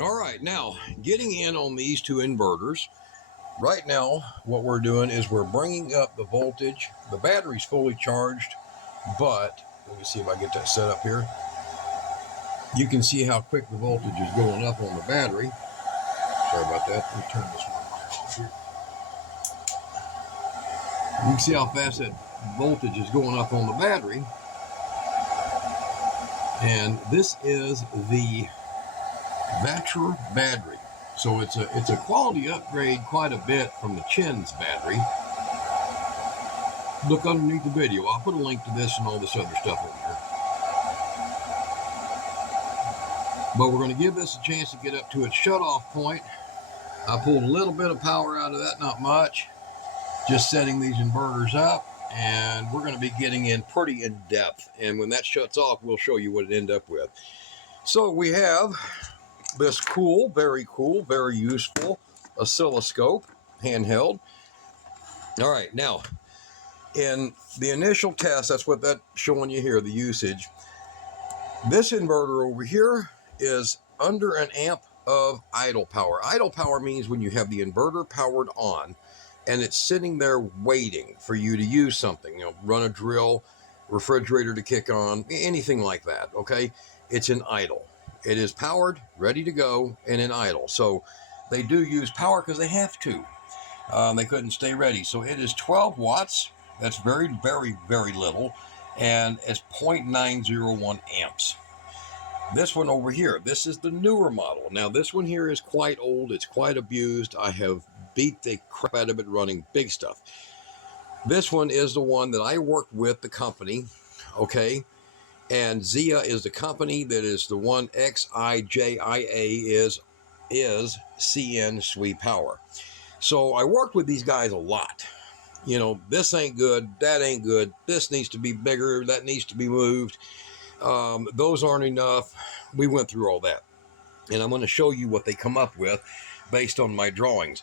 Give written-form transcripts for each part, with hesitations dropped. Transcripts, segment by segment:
All right, now getting in on these two inverters. Right now, what we're doing is we're bringing up the voltage. The battery's fully charged, but let me see if I get that set up here. You can see how quick the voltage is going up on the battery. Sorry about that. Let me turn this one here. You can see how fast that voltage is going up on the battery. And this is the Vatra battery. So it's a quality upgrade quite a bit from the Chin's battery. Look underneath the video. I'll put a link to this and all this other stuff over here. But we're going to give this a chance to get up to its shutoff point. I pulled a little bit of power out of that, not much. Just setting these inverters up, and we're going to be getting in pretty in depth. And when that shuts off, we'll show you what it ended up with. So we have this cool, very useful oscilloscope, handheld. All right, now, in the initial test, that's what that's showing you here, the usage. This inverter over here is under an amp of idle power. Idle power means when you have the inverter powered on and it's sitting there waiting for you to use something, you know, run a drill, refrigerator to kick on, anything like that, okay? It's in idle. It is powered, ready to go, and in idle. So they do use power because they have to. They couldn't stay ready. So it is 12 watts. That's very little. And it's 0.901 amps. This one over here, this is the newer model. Now this one here is quite old. It's quite abused. I have beat the crap out of it running big stuff. This one is the one that I worked with, the company, okay? And Xijia is the company that is the one. Xijia is CN Swi Power. So I worked with these guys a lot. You know, this ain't good, that ain't good, this needs to be bigger, that needs to be moved. Those aren't enough. We went through all that. And I'm going to show you what they come up with based on my drawings.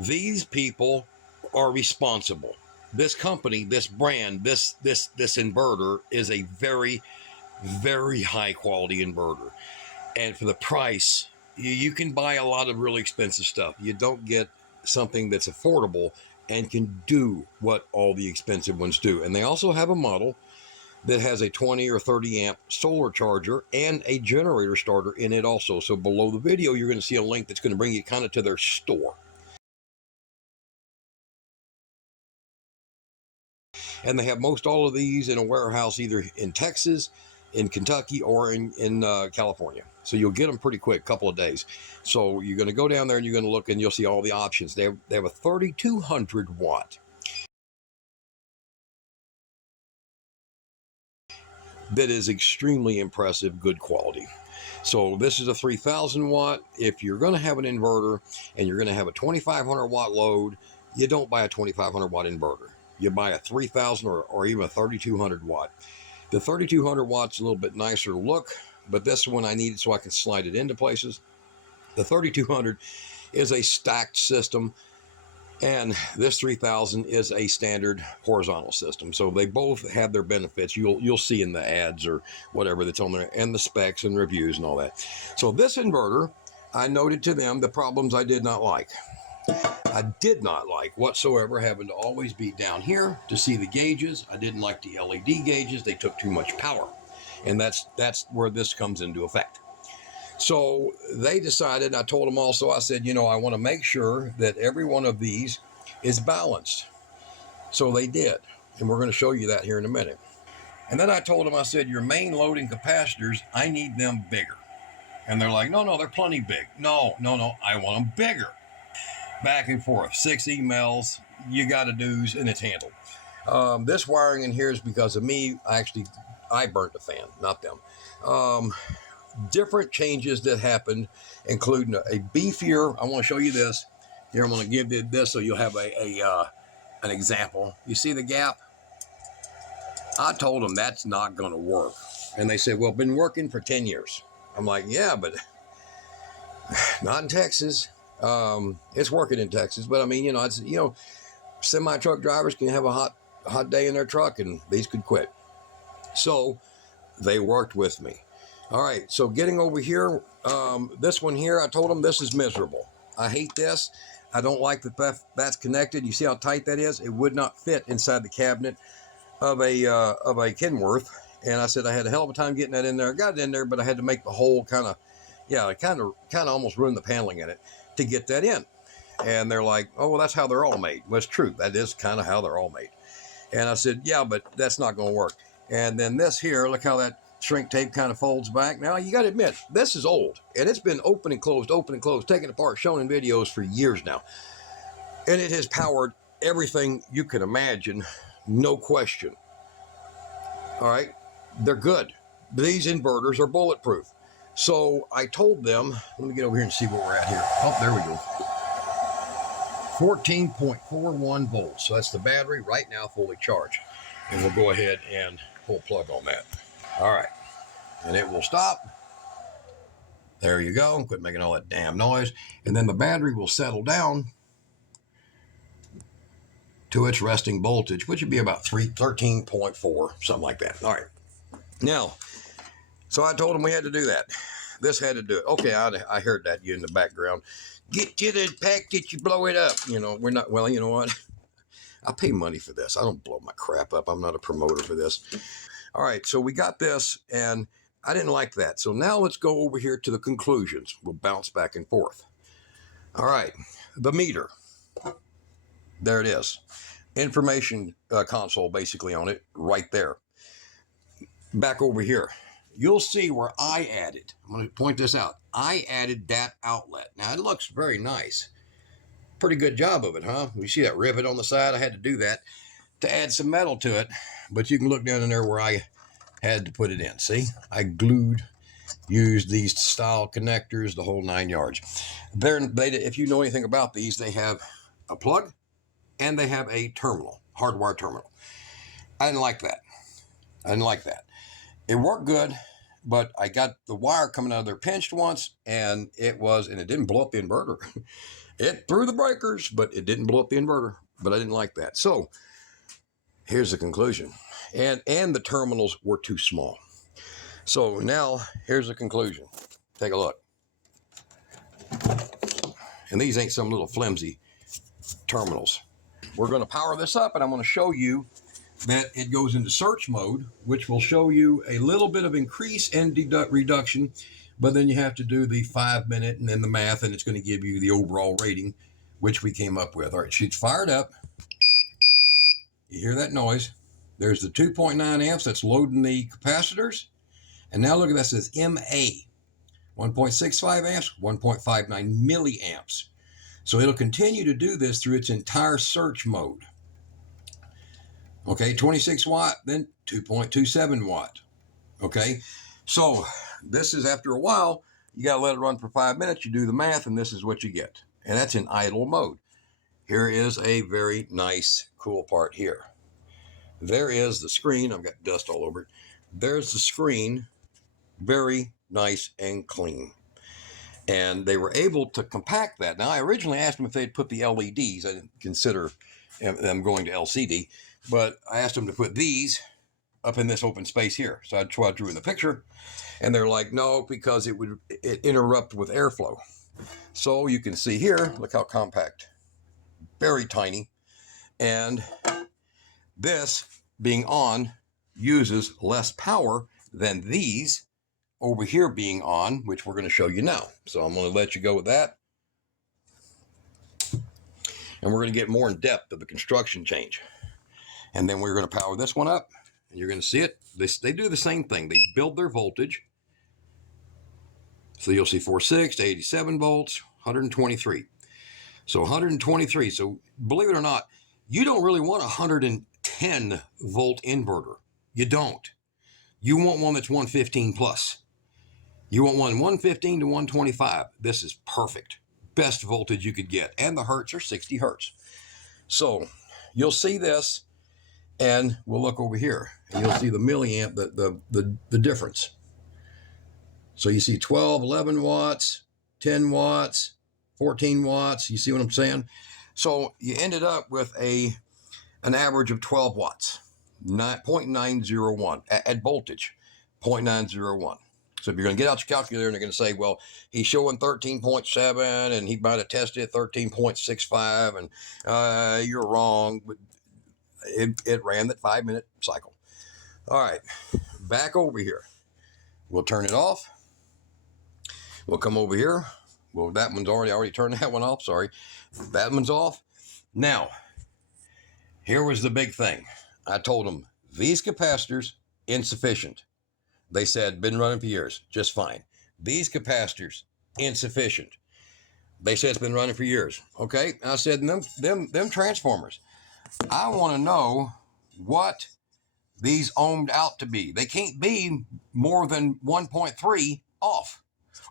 These people are responsible. This company, this brand, this inverter is a very high quality inverter. And for the price, you can buy a lot of really expensive stuff. You don't get something that's affordable and can do what all the expensive ones do. And they also have a model that has a 20 or 30 amp solar charger and a generator starter in it also. So below the video, you're going to see a link that's going to bring you kind of to their store. And they have most all of these in a warehouse, either in Texas, in Kentucky, or in California. So you'll get them pretty quick, couple of days. So you're going to go down there and you're going to look and you'll see all the options. They have a 3,200 watt that is extremely impressive, good quality. So this is a 3,000 watt. If you're going to have an inverter and you're going to have a 2,500 watt load, you don't buy a 2,500 watt inverter. You buy a 3,000 or even a 3,200 watt. The 3,200 watts a little bit nicer look, but this one I needed so I can slide it into places. The 3,200 is a stacked system, and this 3,000 is a standard horizontal system. So they both have their benefits. You'll see in the ads or whatever that's on there, and the specs and reviews and all that. So this inverter, I noted to them the problems I did not like. I did not like whatsoever having to always be down here to see the gauges. I didn't like the LED gauges. They took too much power. And that's where this comes into effect. So they decided, I told them also, I said, you know, I want to make sure that every one of these is balanced. So they did. And we're going to show you that here in a minute. And then I told them, I said, your main loading capacitors, I need them bigger. And they're like, no, they're plenty big. No, I want them bigger. Back and forth, 6 emails, you got to do's, and it's handled. This wiring in here is because of me. I burnt the fan, not them. Different changes that happened, including a beefier. I want to show you this. Here, I'm going to give you this so you'll have an example. You see the gap? I told them that's not going to work. And they said, well, been working for 10 years. I'm like, yeah, but not in Texas. It's working in Texas, but I mean, you know, semi-truck drivers can have a hot day in their truck and these could quit. So they worked with me. All right, so getting over here, this one here, I told them this is miserable. I hate this. I don't like that that's connected. You see how tight that is? It would not fit inside the cabinet of a Kenworth. And I said I had a hell of a time getting that in there. I got it in there, but I had to make the hole kind of almost ruined the paneling in it to get that in. And they're like, oh, well, that's how they're all made. Well, it's true. That is kind of how they're all made. And I said, yeah, but that's not going to work. And then this here, look how that shrink tape kind of folds back. Now, you got to admit, this is old. And it's been open and closed, taken apart, shown in videos for years now. And it has powered everything you can imagine, no question. All right, they're good. These inverters are bulletproof. So I told them, let me get over here and see where we're at here. Oh, there we go. 14.41 volts. So that's the battery right now fully charged. And we'll go ahead and pull plug on that. All right. And it will stop. There you go. Quit making all that damn noise. And then the battery will settle down to its resting voltage, which would be about 13.4, something like that. All right. Now, so I told them we had to do that. This had to do it. Okay, I heard that you in the background. Get to the packet, you blow it up. You know, we're not, well, you know what? I pay money for this. I don't blow my crap up. I'm not a promoter for this. All right, so we got this, and I didn't like that. So now let's go over here to the conclusions. We'll bounce back and forth. All right, the meter. There it is. Information console basically on it right there. Back over here. You'll see where I added. I'm going to point this out. I added that outlet. Now, it looks very nice. Pretty good job of it, huh? You see that rivet on the side? I had to do that to add some metal to it. But you can look down in there where I had to put it in. See? I used these style connectors, the whole 9 yards. If you know anything about these, they have a plug and they have a terminal, hardwired terminal. I didn't like that. It worked good, but I got the wire coming out of there pinched once, and it didn't blow up the inverter. It threw the breakers, but it didn't blow up the inverter. But I didn't like that. So here's the conclusion. And the terminals were too small. So now here's the conclusion. Take a look. And these ain't some little flimsy terminals. We're going to power this up, and I'm going to show you that it goes into search mode, which will show you a little bit of increase and reduction, but then you have to do the 5 minute and then the math, and it's going to give you the overall rating, which we came up with. All right, she's fired up. You hear that noise? There's the 2.9 amps that's loading the capacitors. And now look at that, it says MA, 1.65 amps, 1.59 milliamps. So it'll continue to do this through its entire search mode. Okay, 26 watt, then 2.27 watt. Okay, so this is after a while, you got to let it run for 5 minutes. You do the math, and this is what you get. And that's in idle mode. Here is a very nice, cool part here. There is the screen. I've got dust all over it. There's the screen, very nice and clean. And they were able to compact that. Now, I originally asked them if they'd put the LEDs. I didn't consider them going to LCD. But I asked them to put these up in this open space here. So that's what I drew in the picture. And they're like, no, because it would interrupt with airflow. So you can see here, look how compact. Very tiny. And this being on uses less power than these over here being on, which we're going to show you now. So I'm going to let you go with that. And we're going to get more in depth of the construction change. And then we're going to power this one up, and you're going to see it. They do the same thing. They build their voltage. So you'll see 46 to 87 volts, 123. So 123. So believe it or not, you don't really want a 110 volt inverter. You don't. You want one that's 115 plus. You want one 115 to 125. This is perfect. Best voltage you could get. And the hertz are 60 hertz. So you'll see this. And we'll look over here, and you'll see the milliamp, the difference. So you see 12, 11 watts, 10 watts, 14 watts. You see what I'm saying? So you ended up with an average of 12 watts, 0.901 at voltage, 0.901. So if you're going to get out your calculator and they're going to say, well, he's showing 13.7 and he might have tested at 13.65 and you're wrong. It ran that 5-minute cycle. All right, back over here. We'll turn it off. We'll come over here. Well, that one's already turned that one off. Sorry. That one's off. Now, here was the big thing. I told them these capacitors, insufficient. They said, been running for years, just fine. These capacitors, insufficient. They said it's been running for years. Okay, I said, them transformers, I want to know what these ohmed out to be. They can't be more than 1.3 off,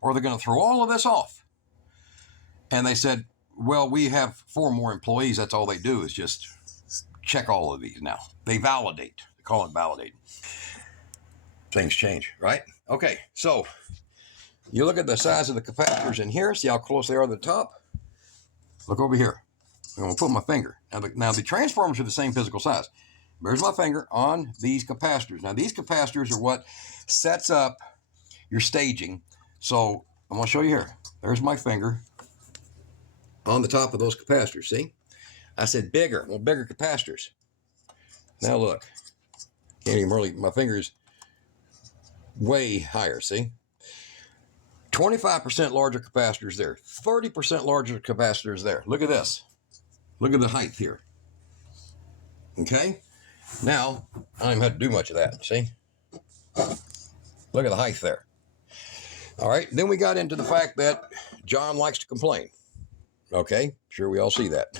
or they're going to throw all of this off. And they said, well, we have 4 more employees. That's all they do is just check all of these now. They validate. They call it validating. Things change, right? Okay, so you look at the size of the capacitors in here. See how close they are to the top? Look over here. I'm going to put my finger. Now the transformers are the same physical size. There's my finger on these capacitors. Now, these capacitors are what sets up your staging. So I'm going to show you here. There's my finger on the top of those capacitors. See? I said bigger. Well, bigger capacitors. Now look. Can't even really, my finger's way higher, see? 25% larger capacitors there. 30% larger capacitors there. Look at this. Look at the height here. Okay? Now, I don't even have to do much of that, see? Look at the height there. All right, then we got into the fact that John likes to complain. Okay, sure we all see that.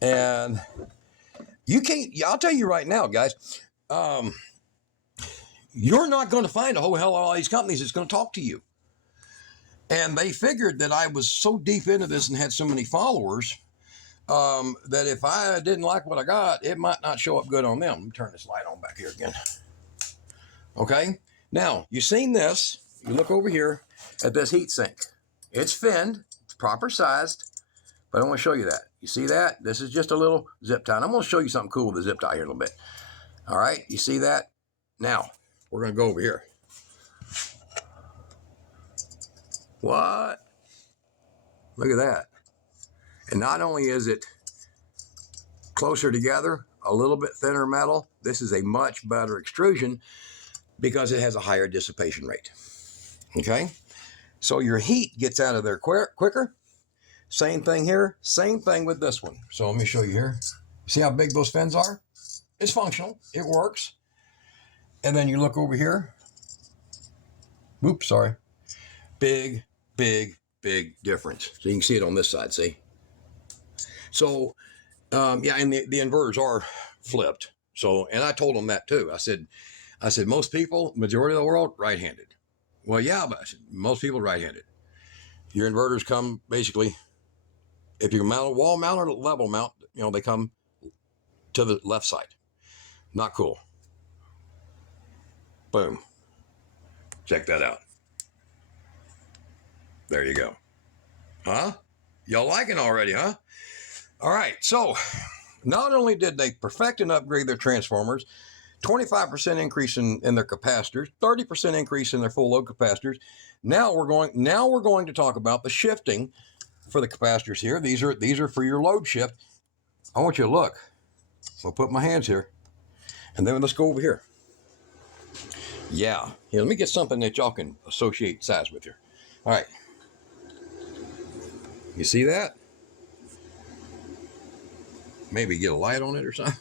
And you can't, I'll tell you right now, guys, you're not going to find a whole hell of all these companies that's going to talk to you. And they figured that I was so deep into this and had so many followers that if I didn't like what I got, it might not show up good on them. Let me turn this light on back here again. Okay. Now, you've seen this. You look over here at this heat sink. It's finned. It's proper sized. But I want to show you that. You see that? This is just a little zip tie. And I'm going to show you something cool with the zip tie here in a little bit. All right. You see that? Now, we're going to go over here. What? Look at that. And not only is it closer together, a little bit thinner metal, this is a much better extrusion because it has a higher dissipation rate. Okay? So your heat gets out of there quicker. Same thing here. Same thing with this one. So let me show you here. See how big those fins are? It's functional. It works. And then you look over here. Oops, sorry. Big, big, big difference. So you can see it on this side, see? So, yeah, and the inverters are flipped. So, and I told them that too. I said, most people, majority of the world, right-handed. Well, yeah, but most people right-handed. Your inverters come basically, if you mount a wall mount or level mount, you know, they come to the left side. Not cool. Boom. Check that out. There you go. Huh? Y'all liking already, huh? All right. So not only did they perfect and upgrade their transformers, 25% increase in their capacitors, 30% increase in their full load capacitors. Now we're going to talk about the shifting for the capacitors here. These are for your load shift. I want you to look. I'll put my hands here. And then let's go over here. Yeah. Here, let me get something that y'all can associate size with here. All right. You see that? Maybe get a light on it or something.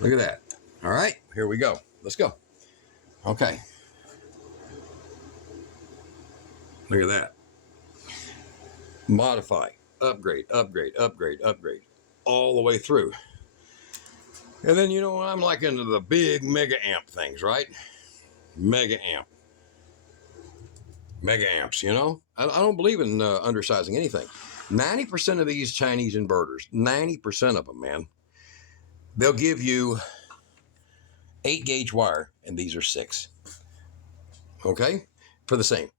Look at that. All right, here we go. Let's go. Okay. Look at that. Modify, upgrade, upgrade, upgrade, upgrade, all the way through. And then, you know, I'm like into the big mega amp things, right? Mega amp. Mega amps, you know? I don't believe in undersizing anything. 90% of these Chinese inverters, 90% of them, man, they'll give you 8-gauge wire, and these are 6. Okay? For the same.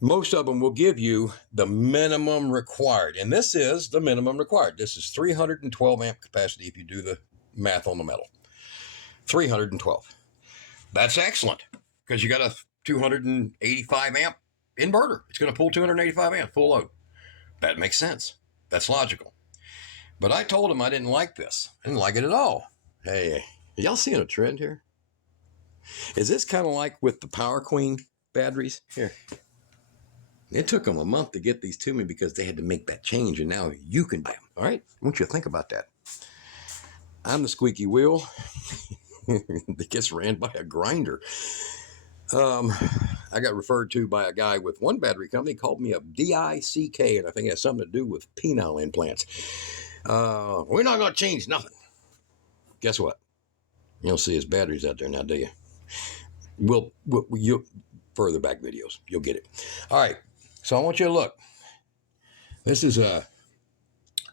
Most of them will give you the minimum required, and this is the minimum required. This is 312 amp capacity if you do the math on the metal. 312. That's excellent. because you got a 285 amp inverter. It's going to pull 285 amps full load. That makes sense. That's logical. But I told him I didn't like this. I didn't like it at all. Hey, y'all seeing a trend here? Is this kind of like with the Power Queen batteries? Here. It took them a month to get these to me because they had to make that change, and now you can buy them. All right? I want you to think about that. I'm the squeaky wheel that gets ran by a grinder. I got referred to by a guy with one battery company, called me a DICK, and I think it has something to do with penile implants. We're not going to change nothing. Guess what? You don't see his batteries out there now, do you? You'll further back videos. You'll get it. All right. So I want you to look. This is a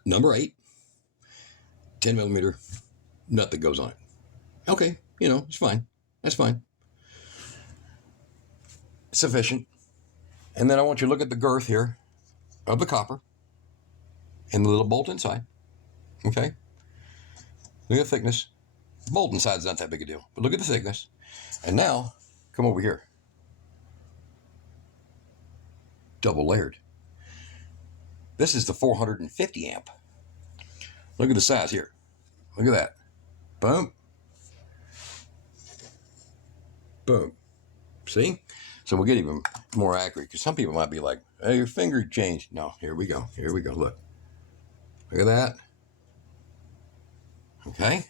number 8, 10 millimeter nut that goes on it. Okay. You know, it's fine. That's fine. Sufficient. And then I want you to look at the girth here of the copper and the little bolt inside. Okay. Look at the thickness. The bolt inside is not that big a deal, but look at the thickness. And now, come over here. Double layered. This is the 450 amp. Look at the size here. Look at that. Boom. Boom. See? So we'll get even more accurate, because some people might be like, hey, your finger changed. No, here we go. Here we go. Look. Look at that. Okay.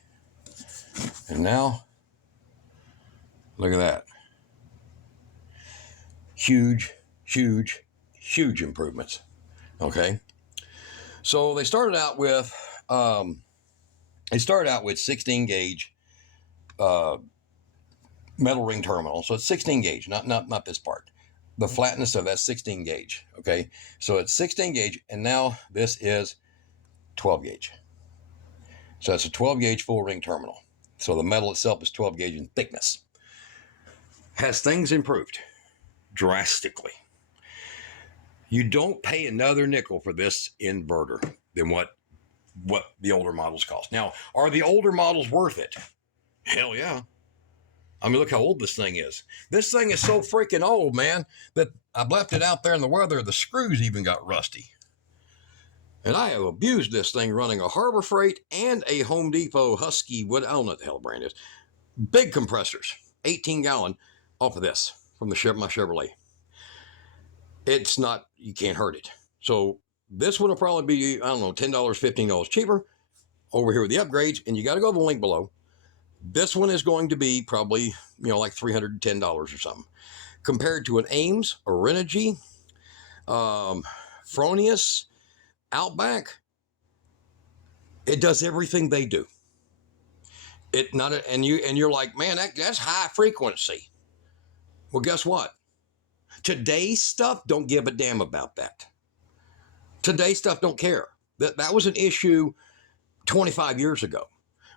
And now, look at that. Huge, huge, huge improvements. Okay. So they started out with 16 gauge metal ring terminal. So it's 16 gauge, not this part. The flatness of that's 16 gauge. Okay. So it's 16 gauge, and now this is 12 gauge. So that's a 12 gauge full ring terminal. So the metal itself is 12 gauge in thickness. Has things improved drastically. You don't pay another nickel for this inverter than what the older models cost. Now, are the older models worth it? Hell yeah. I mean, look how old this thing is. This thing is so freaking old, man, that I've left it out there in the weather. The screws even got rusty. And I have abused this thing running a Harbor Freight and a Home Depot Husky, I don't know what the hell the brand is. Big compressors, 18 gallon off of this from my Chevrolet. It's not, you can't hurt it. So this one will probably be, I don't know, $10, $15 cheaper over here with the upgrades. And you got to go to the link below. This one is going to be probably, like $310 or something. Compared to an Ames, a Renogy, Fronius, Outback, it does everything they do. And you're like, man, that's high frequency. Well, guess what? Today's stuff don't give a damn about that. Today's stuff don't care. That was an issue 25 years ago.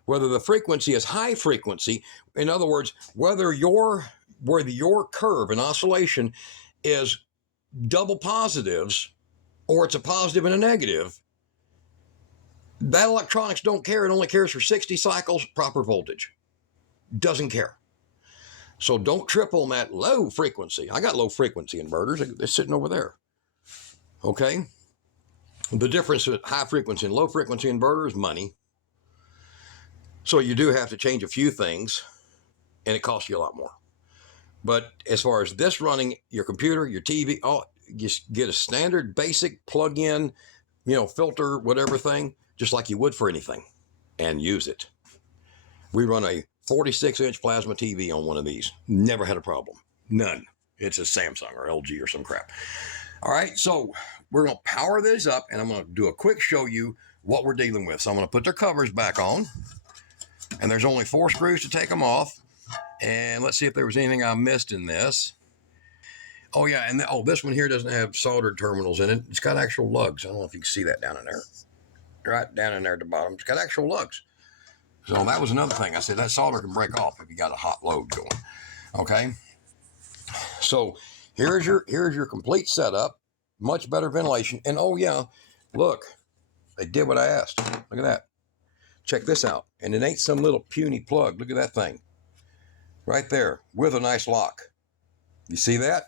Whether the frequency is high frequency, in other words, whether your curve and oscillation is double positives, or it's a positive and a negative, that electronics don't care. It only cares for 60 cycles, proper voltage. Doesn't care. So don't trip on that low frequency. I got low frequency inverters. They're sitting over there. Okay? The difference with high frequency and low frequency inverter is money. So you do have to change a few things, and it costs you a lot more. But as far as this running your computer, your TV, just get a standard basic plug-in, filter, whatever thing, just like you would for anything, and use it. We run a 46-inch plasma TV on one of these. Never had a problem. None. It's a Samsung or LG or some crap. All right, so we're going to power this up, and I'm going to do a quick show you what we're dealing with. So I'm going to put their covers back on, and there's only 4 screws to take them off. And let's see if there was anything I missed in this. Oh, yeah, and this one here doesn't have soldered terminals in it. It's got actual lugs. I don't know if you can see that down in there. Right down in there at the bottom. It's got actual lugs. So that was another thing. I said that solder can break off if you got a hot load going. Okay. So here's your complete setup. Much better ventilation. And oh yeah, look, they did what I asked. Look at that. Check this out. And it ain't some little puny plug. Look at that thing. Right there with a nice lock. You see that?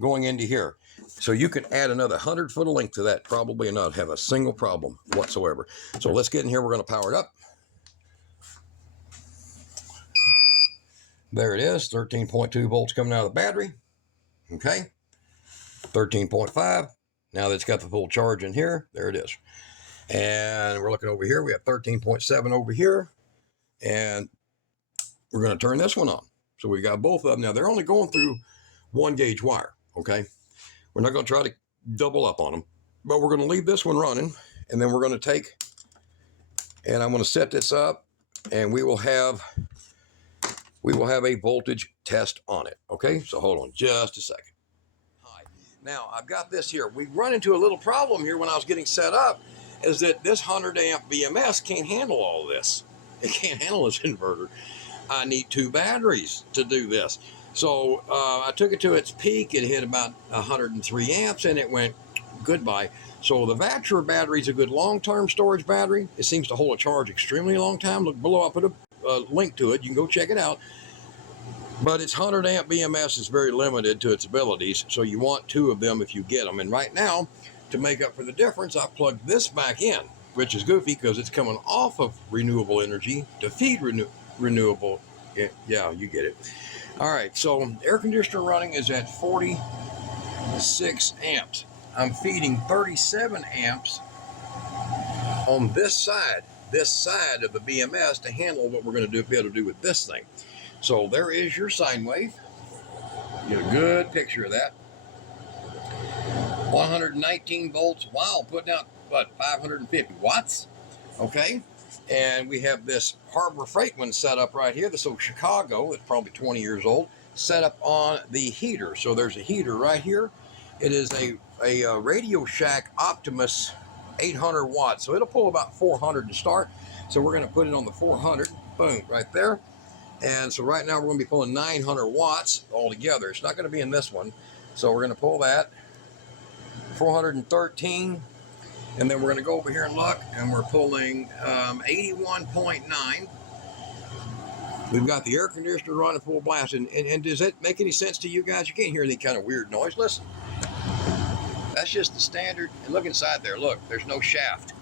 Going into here. So you can add another 100 foot of length to that, probably, and not have a single problem whatsoever. So let's get in here. We're going to power it up. There it is, 13.2 volts coming out of the battery. Okay, 13.5. Now that it's got the full charge in here, there it is. And we're looking over here. We have 13.7 over here. And we're going to turn this one on. So we got both of them. Now, they're only going through 1 gauge wire, okay? We're not going to try to double up on them. But we're going to leave this one running. And then we're going to take, and I'm going to set this up. And we will have a voltage test on it, okay? So hold on just a second. Hi. Now, I've got this here. We run into a little problem here when I was getting set up, is that this 100 amp BMS can't handle all this. It can't handle this inverter. I need 2 batteries to do this. So I took it to its peak. It hit about 103 amps and it went goodbye. So the Vatra battery is a good long-term storage battery. It seems to hold a charge extremely long time. Look below, I'll put a link to it. You can go check it out. But its 100 amp BMS is very limited to its abilities. So you want 2 of them if you get them. And right now, to make up for the difference, I plugged this back in, which is goofy because it's coming off of renewable energy to feed renewable. Yeah, you get it. All right, so air conditioner running is at 46 amps. I'm feeding 37 amps on this side of the BMS to handle what we're going to be able to do with this thing. So there is your sine wave. Get a good picture of that. 119 volts. Wow, putting out, what, 550 watts? Okay. And we have this Harbor Freight one set up right here. This old Chicago, it's probably 20 years old, set up on the heater. So there's a heater right here. It is a Radio Shack Optimus 800 watts. So it'll pull about 400 to start. So we're going to put it on the 400. Boom, right there. And so right now we're going to be pulling 900 watts altogether. It's not going to be in this one. So we're going to pull that. 413. And then we're going to go over here and look, and we're pulling 81.9. We've got the air conditioner running full blast. And does that make any sense to you guys? You can't hear any kind of weird noise. Listen. That's just the standard. And look inside there. Look, there's no shaft.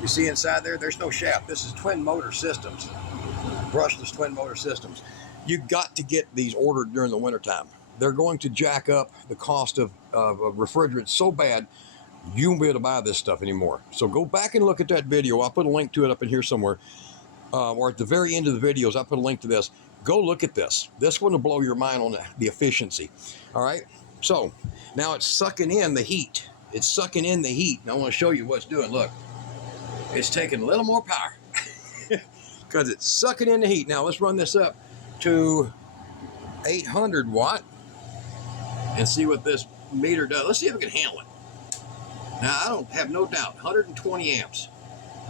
You see inside there? There's no shaft. This is twin motor systems. Brushless twin motor systems. You've got to get these ordered during the wintertime. They're going to jack up the cost of refrigerants so bad, you won't be able to buy this stuff anymore. So go back and look at that video. I'll put a link to it up in here somewhere. Or at the very end of the videos, I'll put a link to this. Go look at this. This one will blow your mind on the efficiency. All right? So now it's sucking in the heat. It's sucking in the heat. And I want to show you what it's doing. Look. It's taking a little more power because it's sucking in the heat. Now let's run this up to 800 watt and see what this meter does. Let's see if we can handle it. Now, I don't have no doubt, 120 amps.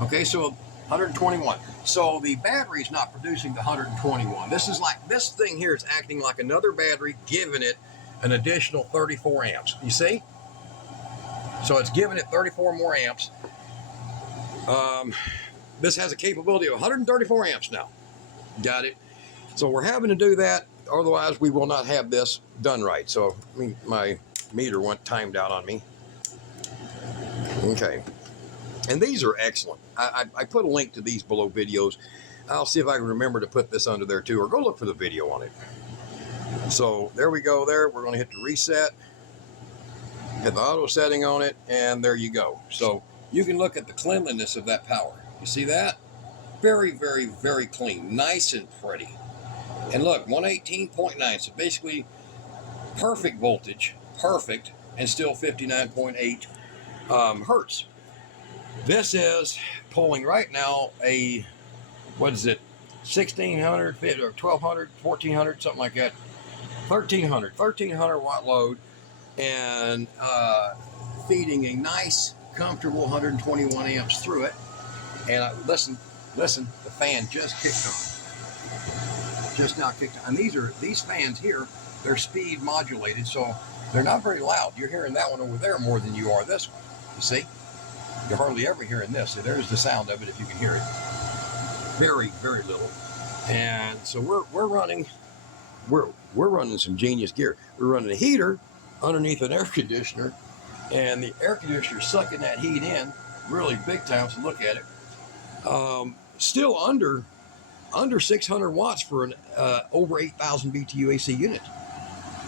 Okay, so 121. So the battery's not producing the 121. This is like, this thing here is acting like another battery, giving it an additional 34 amps. You see? So it's giving it 34 more amps. This has a capability of 134 amps now. Got it? So we're having to do that. Otherwise, we will not have this done right. So my meter went timed out on me. Okay. And these are excellent. I put a link to these below videos. I'll see if I can remember to put this under there too, or go look for the video on it. So there we go there. We're going to hit the reset, hit the auto setting on it, and there you go. So you can look at the cleanliness of that power. You see that? Very, very, very clean. Nice and pretty. And look, 118.9. So basically perfect voltage. Perfect. And still 59.8 hertz. This is pulling right now a, what is it? 1600 or 1200, 1400, something like that. 1300 watt load. And feeding a nice, comfortable 121 amps through it. And listen, the fan just kicked on. Just now kicked on. And these fans here, they're speed modulated, so they're not very loud. You're hearing that one over there more than you are this one. You see? You're hardly ever hearing this. So there's the sound of it if you can hear it. Very, very little. And so we're running we're running some genius gear. We're running a heater underneath an air conditioner, and the air conditioner sucking that heat in really big time. So look at it. Still under 600 watts for an over 8,000 BTU AC unit.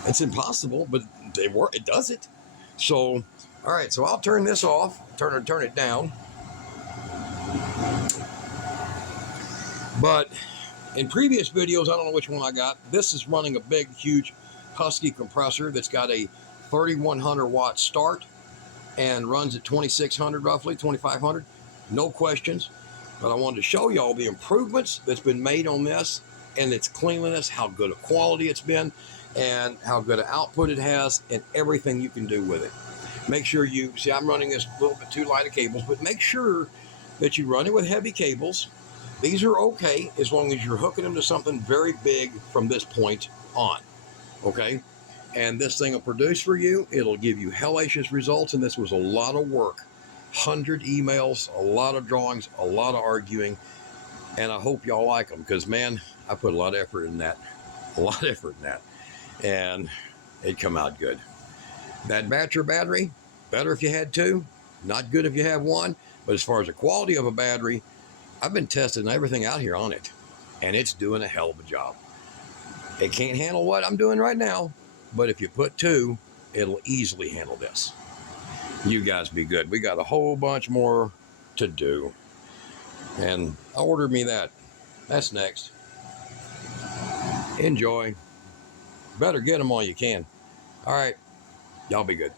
It's impossible, but it does it. So, all right, so I'll turn this off, turn it down. But in previous videos, I don't know which one I got, this is running a big, huge Husky compressor that's got a 3,100 watt start and runs at 2,600 roughly, 2,500, no questions. But I wanted to show y'all the improvements that's been made on this and its cleanliness, how good a quality it's been, and how good an output it has, and everything you can do with it. Make sure you, see I'm running this a little bit too light of cables, but make sure that you run it with heavy cables. These are okay as long as you're hooking them to something very big from this point on, okay? And this thing will produce for you. It'll give you hellacious results, and this was a lot of work. 100 emails, a lot of drawings, a lot of arguing, and I hope y'all like them because, man, I put a lot of effort in that. And it come out good. That battery, better if you had two, not good if you have one, but as far as the quality of a battery, I've been testing everything out here on it, and it's doing a hell of a job. It can't handle what I'm doing right now, but if you put two, it'll easily handle this. You guys be good. We got a whole bunch more to do. And I ordered me that. That's next. Enjoy. Better get them while you can. All right. Y'all be good.